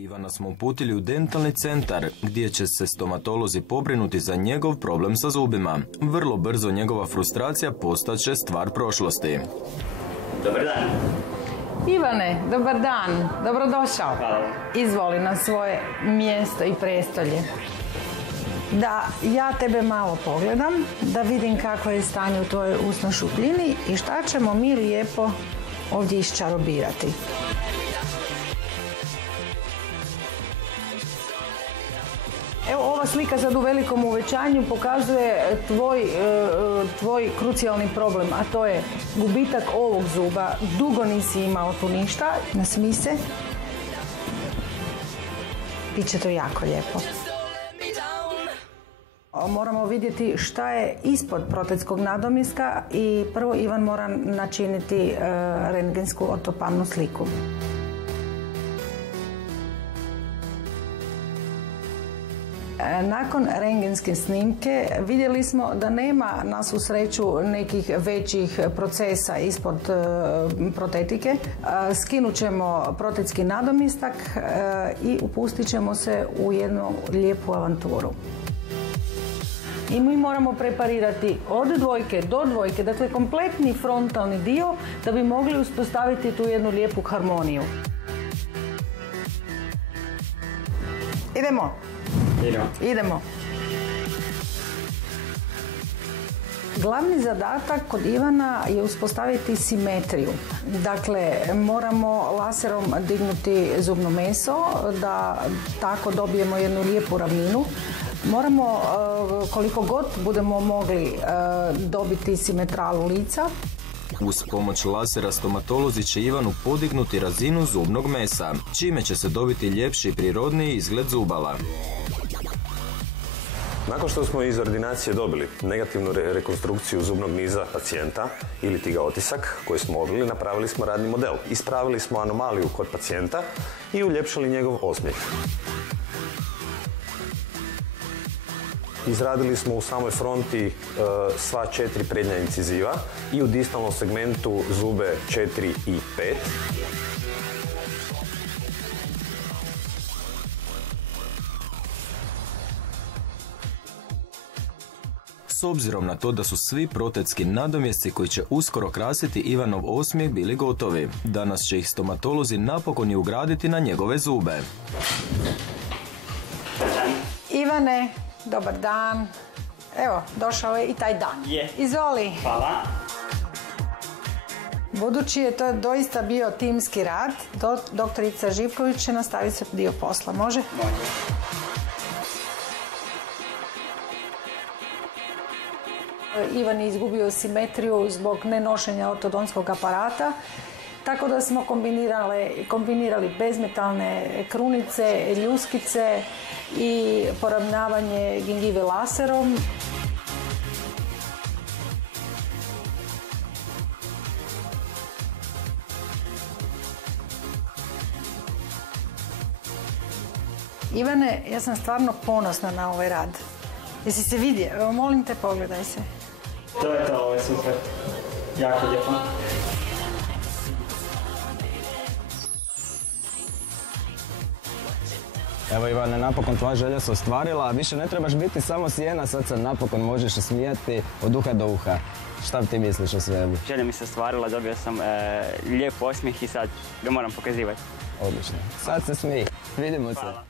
Ivana smo uputili u dentalni centar, gdje će se stomatolozi pobrinuti za njegov problem sa zubima. Vrlo brzo njegova frustracija postaće stvar prošlosti. Dobar dan. Ivane, dobar dan. Dobrodošao. Hvala. Izvoli na svoje mjesto i prestolje. Da ja tebe malo pogledam, da vidim kako je stanje u tvojoj usnoj šupljini i šta ćemo mi lijepo ovdje iščarobirati. Evo, ova slika sad u velikom uvećanju pokazuje tvoj krucijalni problem, a to je gubitak ovog zuba. Dugo nisi imao tu ništa. Nasmij se. Biće to jako lijepo. Moramo vidjeti šta je ispod protetskog nadomjeska i prvo Ivan mora načiniti rentgensku ortopamnu sliku. Nakon rentgenske snimke vidjeli smo da nema na svu sreću nekih većih procesa ispod protetike. Skinut ćemo protetski nadomjestak i upustit ćemo se u jednu lijepu avanturu. I mi moramo preparirati od dvojke do dvojke, dakle kompletni frontalni dio da bi mogli uspostaviti tu jednu lijepu harmoniju. Idemo. Idemo. Glavni zadatak kod Ivana je uspostaviti simetriju. Dakle, moramo laserom dignuti zubno meso da tako dobijemo jednu lijepu ravninu. Moramo, koliko god budemo mogli, dobiti simetralu lica. Uz pomoć lasera stomatolozi će Ivanu podignuti razinu zubnog mesa, čime će se dobiti ljepši i prirodniji izgled zubala. Nakon što smo iz ordinacije dobili negativnu rekonstrukciju zubnog niza pacijenta ili ti ga otisak koji smo obili, napravili smo radni model. Ispravili smo anomaliju kod pacijenta i uljepšali njegov osmijeh. Izradili smo u samoj fronti sva 4 prednja inciziva i u distalnom segmentu zube 4 i 5. S obzirom na to da su svi protetski nadomjesci koji će uskoro krasiti Ivanov osmijeh bili gotovi, danas će ih stomatolozi napokon i ugraditi na njegove zube. Ivane, dobar dan. Evo, došao je i taj dan. Izvoli. Hvala. Budući je to doista bio timski rad, doktorica Živković će nastaviti se dio posla. Može? Može. Ivan je izgubio simetriju zbog nenošenja ortodonskog aparata, tako da smo kombinirali bezmetalne krunice, ljuskice i poravnavanje gingive laserom. Ivane, ja sam stvarno ponosna na ovaj rad. Jesi se vidio? Evo, molim te, pogledaj se. To je to, ovo je super. Jako lijepo. Evo Ivane, napokon tvoja želja se ostvarila, više ne trebaš biti samo sjena, sad se napokon možeš smijati od uha do uha. Šta ti misliš o svemu? Želja mi se ostvarila, dobio sam lijep osmijeh i sad ga moram pokazivati. Odlično. Sad se smij. Vidimo se. Hvala.